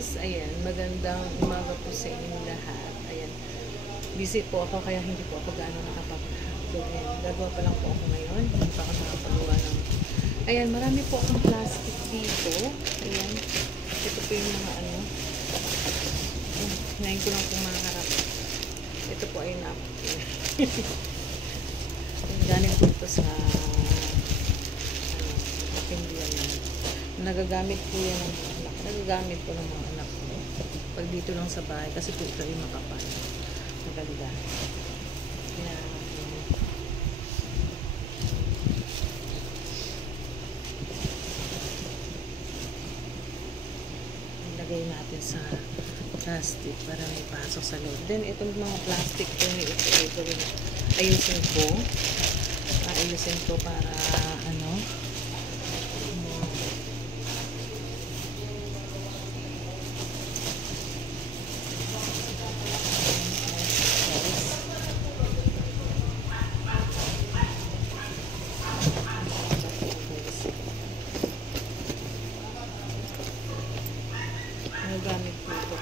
guys, ayan, magandang umaga po sa inyong lahat. Ayan, busy po ako kaya hindi po ako gaano nakapag-vlog ngayon. Gagawa pa lang po ako ngayon, hindi pa ako nakapagawa ng... Ayan, marami po akong plastic dito. Ayan, ito po yung mga ano. Ngayon ko lang po maharap. Ito po ay napkin. Galing po ito sa napindihan namin. Nagagamit po yan ng mga anak. Nagagamit po ng mga anak ko. Pag dito lang sa bahay, kasi po ito ay makapal. Maganda. Kaya, ilagay natin sa plastic para may pasok sa loob. Then, itong mga plastic po ni ito rin ayusin ko. Ayusin ko para ano, gamit po ito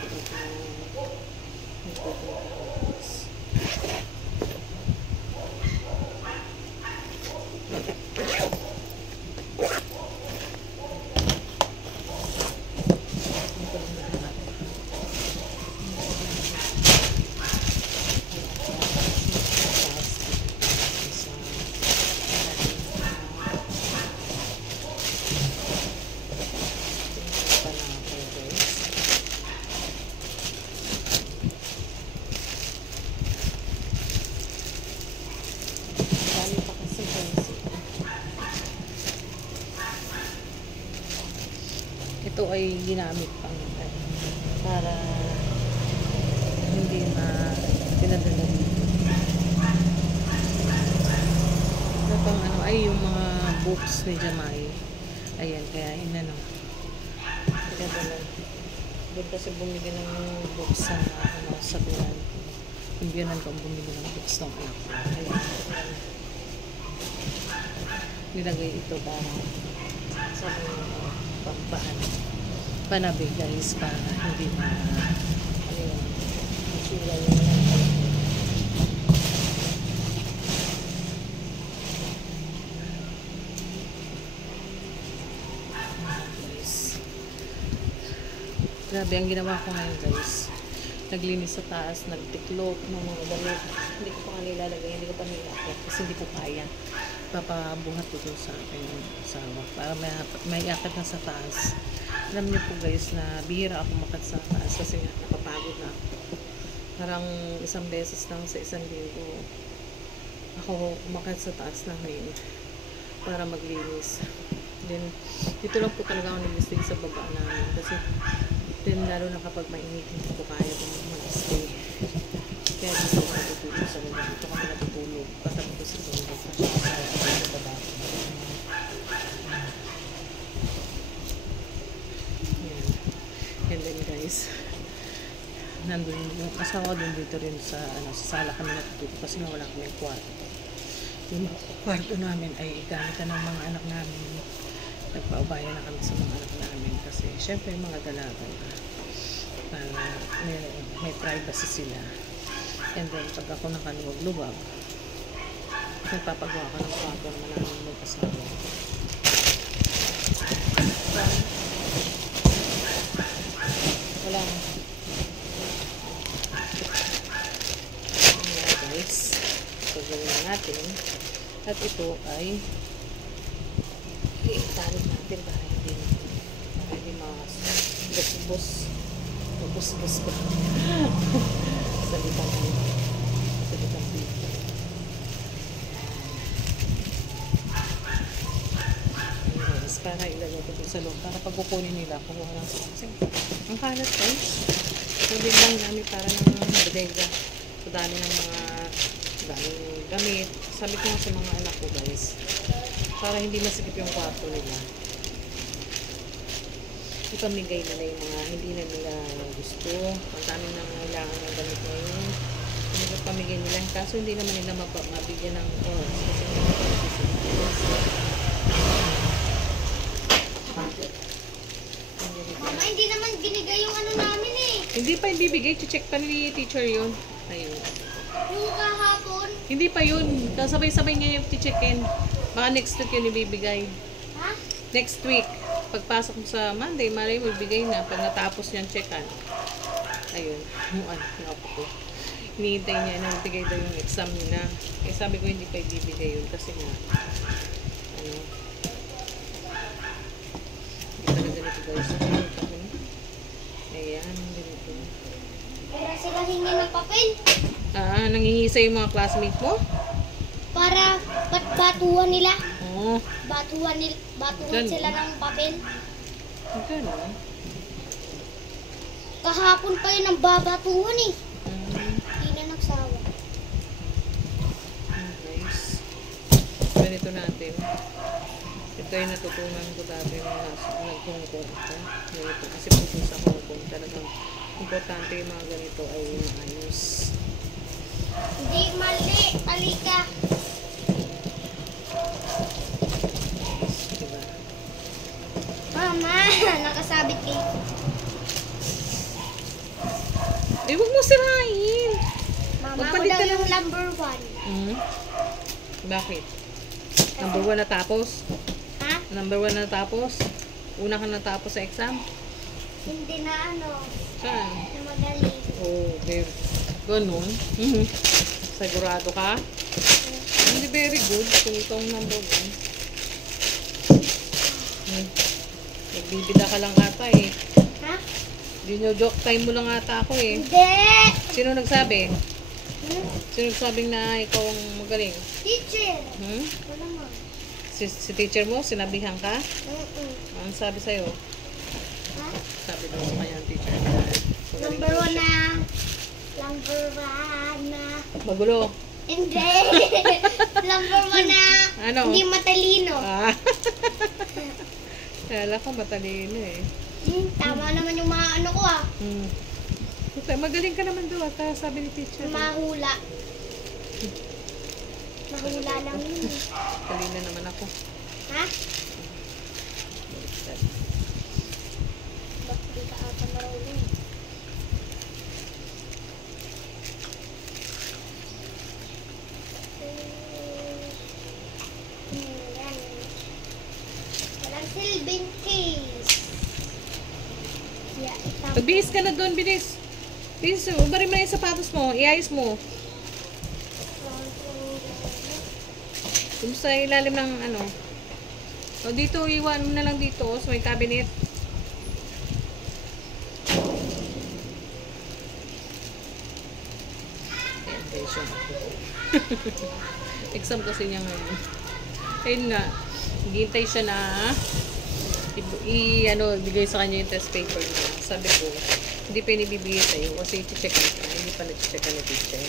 ito ay ginamit pang para hindi pinadala dito. Ito pang ano ay yung mga books ni Jamay. Ayan, kaya inano pinadala. Doon kasi bumili ng books sa ano, sa bilan. Imbiyanan ko bumili ng books ng anak ko. Ayan. Nilagay ito para sa pampaan. Panabi guys para hindi masila yung guys. Grabe ang ginawa ko ngayon guys. Naglinis sa taas, nagtiklop ng mga damit. Hindi ko pa nilalagay, hindi ko pa nilakot kasi hindi ko kaya. Papabuhat ko doon sa aking asawa para may akit na sa taas. Alam niyo po guys na bihira ako makat sa taas kasi nga napapagod na ako. Parang isang beses lang sa isang linggo ako umakyat sa taas namin para maglinis. Then dito lang po talaga ako nag-stay sa baba namin kasi then lalo na kapag mainit hindi ko kaya mag-stay. Kaya dito ako natutulog sa baba. Dito kami natutulog. Katabi ko sa tulog. Sa baba. And then guys, nandun yung asawa dun dito rin sa ano, sa sala kami natutulog kasi wala kami kwarto. Yung kwarto namin ay gamitan ng mga anak namin. Nagpaubaya na kami sa mga anak namin kasi syempre mga dalaga para may privacy sila. And then pag ako nakaluwag-luwag, nagpapagawa ko ng kwarto naman namin mag-asawa. Wala na. Ayan guys. Pagawin na natin. At ito ay iitalit natin para hindi mas bubos ko. Salitang dito. Guys, para ilagay ko sa loob. Para pag kukunin nila, kukuha lang sa kasi. Ang kalat guys. Sabi lang namin para ng bodega. So dami ng mga gamit. Sabi ko nga sa mga anak ko guys. Para hindi masikip yung kwarto nila. Ipamigay nila yung mga hindi na nila gusto. Ang dami nang kailangan ng gamit ngayon. Pamigay nila. Kaso hindi naman nila mabigyan ng oras. Kasi Mama, hindi naman binigay yung ano namin eh. Hindi pa ibibigay. Check pa ni teacher yun. Ayun. Yung kahapon. Hindi pa yun. Kasabay-sabay niya yung checkin. Baka next week yun ibibigay. Ha? Next week. Pagpasok mo sa Monday, malay mo ibigay na. Pag natapos niyang checkan. Ayun. Naku ko. Hinihintay niya na ibigay daw yung exam nila. Eh sabi ko hindi pa ibibigay yun. Kasi nga, ano, hindi pa na ganito guys. Ayan, ganito. Para sila hingi ng papel. Nangihisa yung mga classmates mo? Para batuhan nila. Oo. Batuhan Ganun. sila ng papel. Gano'n. Kahapon pa yun ang babatuhan eh. Hindi na nagsawa. Guys. Ganito natin. Ito yung natutunan ko dati nung nag-Hong Kong ako. Ganito. Kasi puso sa Hong Kong. Talagang importante yung mga ganito ay maayos. Hindi mali. Palika. Diba? Mama, nakasabit kayo. Eh, huwag mo sirain. Mama, ako Magpalit daw ka yung lang. number 1. Bakit? Number 1 natapos? Ha? Number 1 natapos? Una ka natapos sa exam? Hindi na ano. Saan? Na magaling. Oh, babe. Ganun? Sigurado ka? Hindi very good kung itong number 1. Nagbibida ka lang ata eh. Ha? Joke time mo lang ata ako eh. Hindi. Sino nagsabi? Hmm? Sino nagsabi na ikaw ang magaling? Teacher. Hmm? Wala mo. Si teacher mo, sinabihan ka? Ang sabi sa'yo? Ha? Sabi daw sa kanya ang teacher na magaling Number daw 1 siya. na. Number 1 na. Magulo. Hindi. Number 1 na. Ano? Hindi matalino. Kala ko matalino eh. Tama naman yung mga ano ko ah. Okay, magaling ka naman daw ata, sabi ni teacher. Mahula. Mahula lang yun. Talino naman ako. Ha? Ba't di ka ata marunong? Yan. Walang silbing case. Yeah, Magbihis ka na doon, bilis. Bilis, ubarin mo na yung sapatos mo, iayos mo. Kung sa ilalim ng ano. O dito, iwan mo na lang dito, sa may cabinet. Ayan guys, yung ako. Exam kasi niya ngayon. Ayun nga, hihintay siya na bigay sa kanya yung test paper niya. Sabi ko, hindi pa inibibigay sa'yo kasi i-checkan ka. Hindi pa nag-checkan na teacher.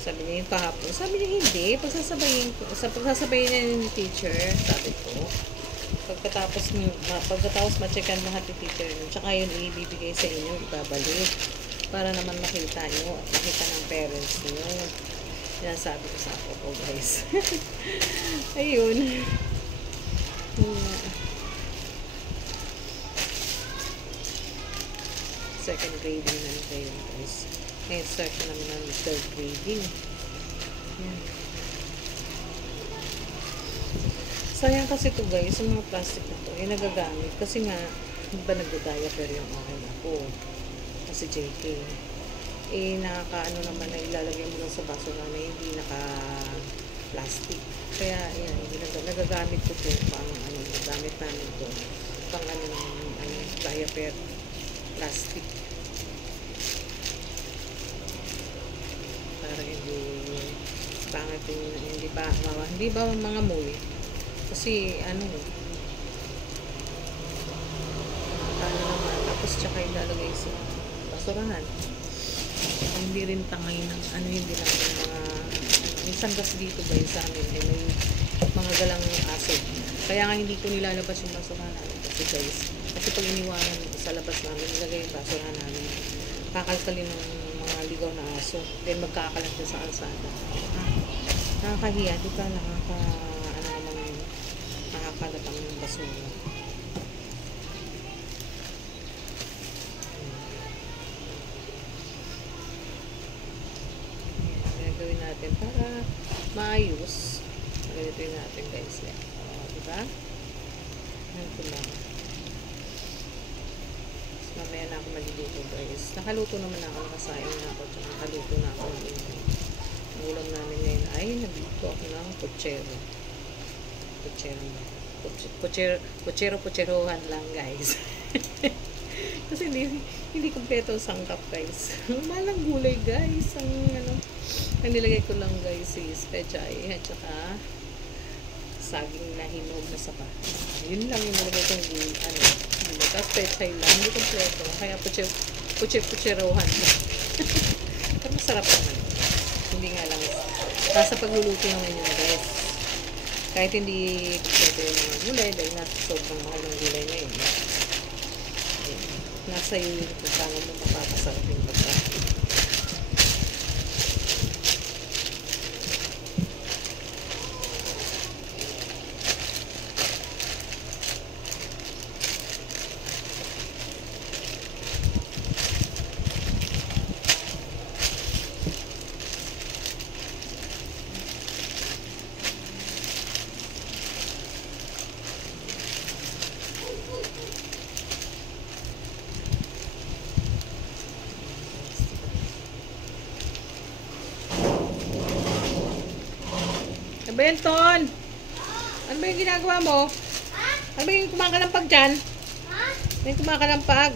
Sabi niya yung kahapon. Sabi niya hindi. Pagsasabayin niya ni teacher, sabi ko. Pagkatapos ma-checkan lahat ni teacher niyo, tsaka yun ibibigay sa inyo, ibabalik. Para naman makita niyo at makita ng parents niyo. Yan sabi ko sa ako po guys. Ayun. Second grading na nito yun guys. Ngayon start na naman ng third grading. Yan. Sayang kasi ito guys, yung mga plastic na ito, nagagamit. Kasi nga, hindi ba nagda-diaper yung akin ako? Kasi JK. Nakakaano naman na ilalagay mo lang sa basura na hindi naka-plastic. Kaya, yan, nagagamit ko ito pang nagamit namin ito. Pang diaper plastic. Para hindi pangit yung hindi ba mga muli. Kasi paano naman, tapos tsaka ilalagay sa basurahan. Hindi rin tangay ng hindi lang yung mga minsan kasi dito ba sa amin may mga galang aso. Kaya nga hindi ko nilalabas yung basurahan namin kasi guys. Kasi pag iniwanan sa labas namin, nilagay yung basurahan namin. Kakalkalin ng mga ligaw na aso. Then magkakalat na sa kalsada. Nakakahiya, di ba? Nakakalat ang basura. maayos. Ganito yun natin guys. Diba? Ganito lang. So, mamaya na ako maliligo guys. Nakaluto naman ako. Nakasaing na ako. Tsaka nakaluto na ako. Ang ulam namin ngayon ay nagluto ako ng puchero. Puchero-pucherohan lang guys. Kasi hindi kompleto ang sangkap guys. Malang gulay guys. Ang nilagay ko lang guys is pechay at saka saging na hinog na sapa. Yun lang yung nilagay kong gulay. Tapos pechay lang. Hindi kompleto. Kaya pucherohan lang. Pero masarap naman. Hindi nga lang. Nasa pagluluto naman yun guys. Kahit hindi kompleto yung mga gulay dahil nasa sobrang mahal ng gulay na yun. Nasa iyo yun kung paano mo mapapasarap yung pagkain. Benton! Ano ba yung ginagawa mo? Ano ba yung kumakalampag dyan? May kumakalampag.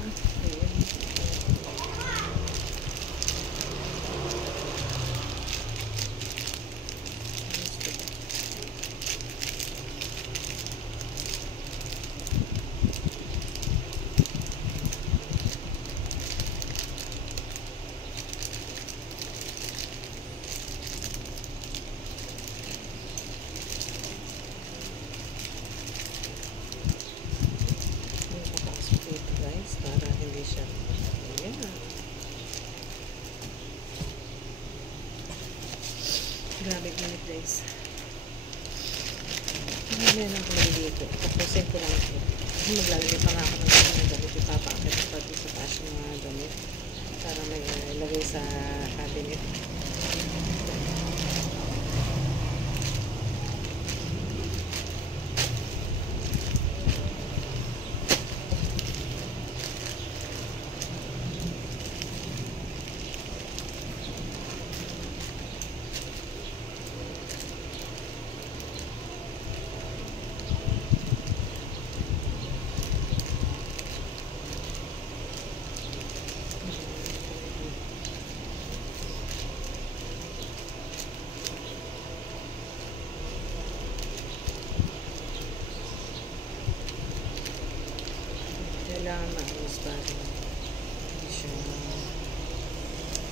Para hindi siya ayan. Grabe ginit guys. Ngayon ako naliligo. Tapusin ko lang ito. Maglalagay pa nga ako ng damit. Ipapaakit ko pati sa taas yung mga damit para may ilagay sa cabinet. Kailangan maayos para hindi siya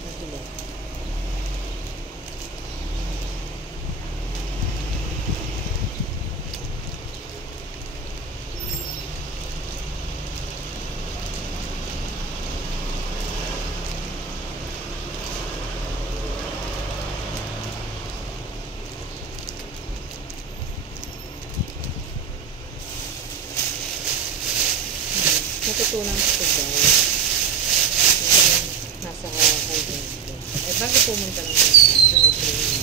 matulog. Natutunan ko guys. Nasa hanggang dito. Bago pumunta ng sa training.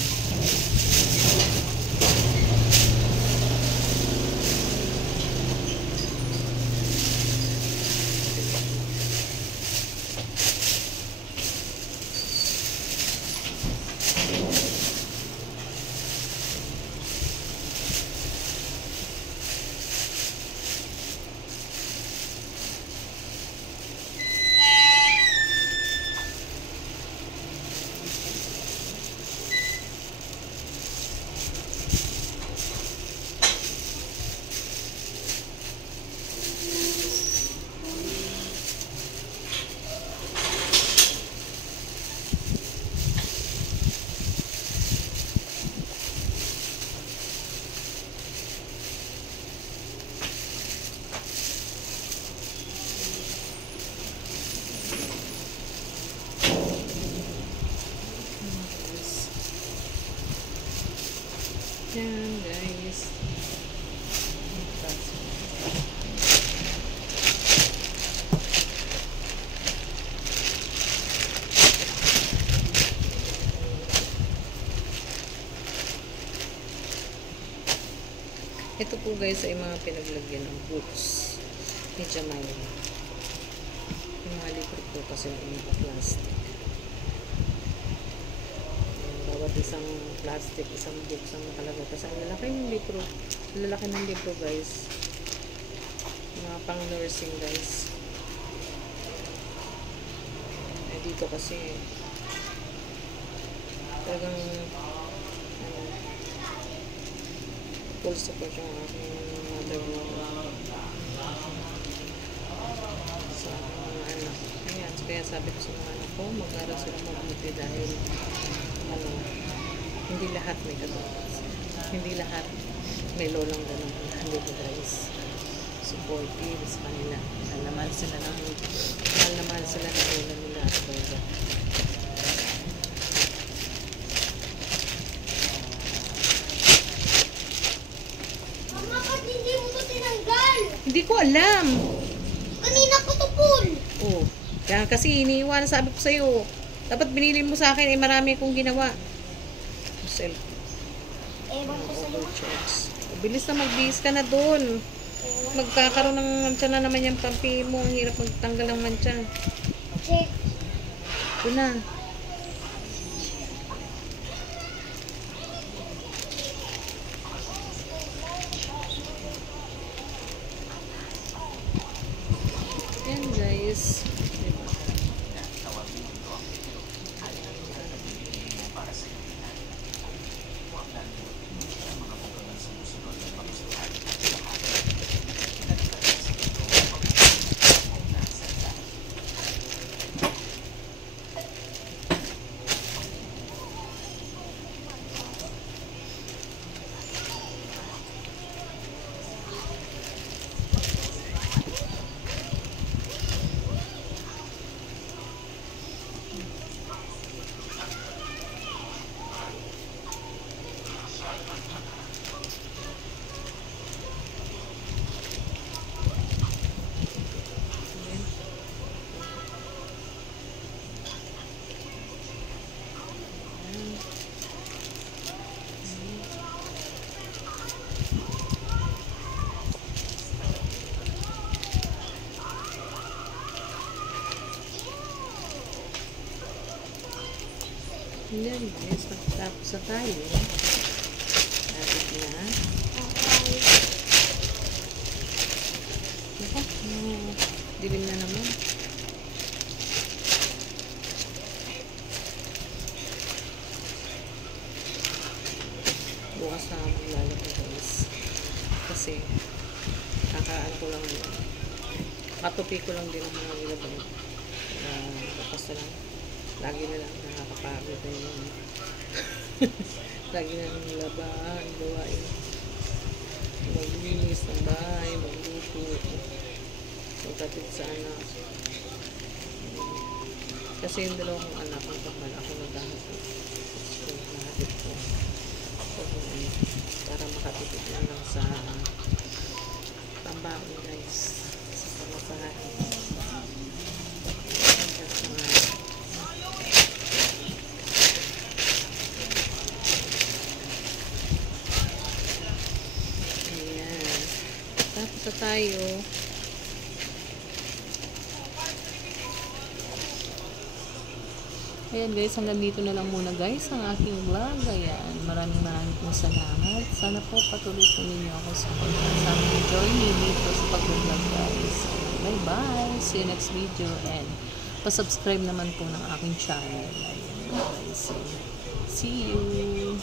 Ito po guys ay mga pinaglagyan ng books ni Jamila. Yung mga libro po kasi yung mga plastic. Bawat isang plastic, isang book ang nakalagay. Kasi ang lalaki ng libro. Ang lalaki ng libro guys. Mga pang nursing guys. Eh dito kasi talagang full support yung aking mother-in-law sa mga anak. Kaya sabi ko sa mga anak ko, mag-aral sila mabuti dahil hindi lahat may katulad. Hindi lahat may lolang ganun. Hindi ko guys. Supportive sa kanila. Mahal na mahal sila ng lola nila at lola. Hindi ko alam. Kanina ko to full. Oh, kaya kasi iniiwan, sabi ko sa'yo. Dapat binili mo sa akin, eh marami kong ginawa. Ewan ko sa'yo. Bilis na magbihis ka na doon. Magkakaroon ng mantsa na naman yung pampi mo. Ang hirap magtanggal ng mantsa. Check. Ito na. Yan guys. Diba? Yan guys, magtapos na tayo. Lapit na. Dilim na naman. Bukas na maglalagay guys. Kasi kakaan ko lang yun. Katupi ko lang din ang mga nilabang. Tapos na lang. Lagi na lang nakakapagod na yun. Lagi na lang laban, gawain. Maglinis ng bahay, magluto. Magkatid sa anak. Kasi yung dalawang anak, ang kapal ako naghahatid. So, nahatid ko. So, para makatipid na lang sa pambaon guys. Sa pamasahe. Tapos na tayo. Ayan guys, hanggang dito na lang muna guys ang aking vlog. Ayan, maraming pong salamat. Sana po patuloy po ninyo ako sa pag-aming journey dito sa pag-vlog guys. Bye bye! See you next video and pa-subscribe naman po ng aking channel. Ayan guys. See you!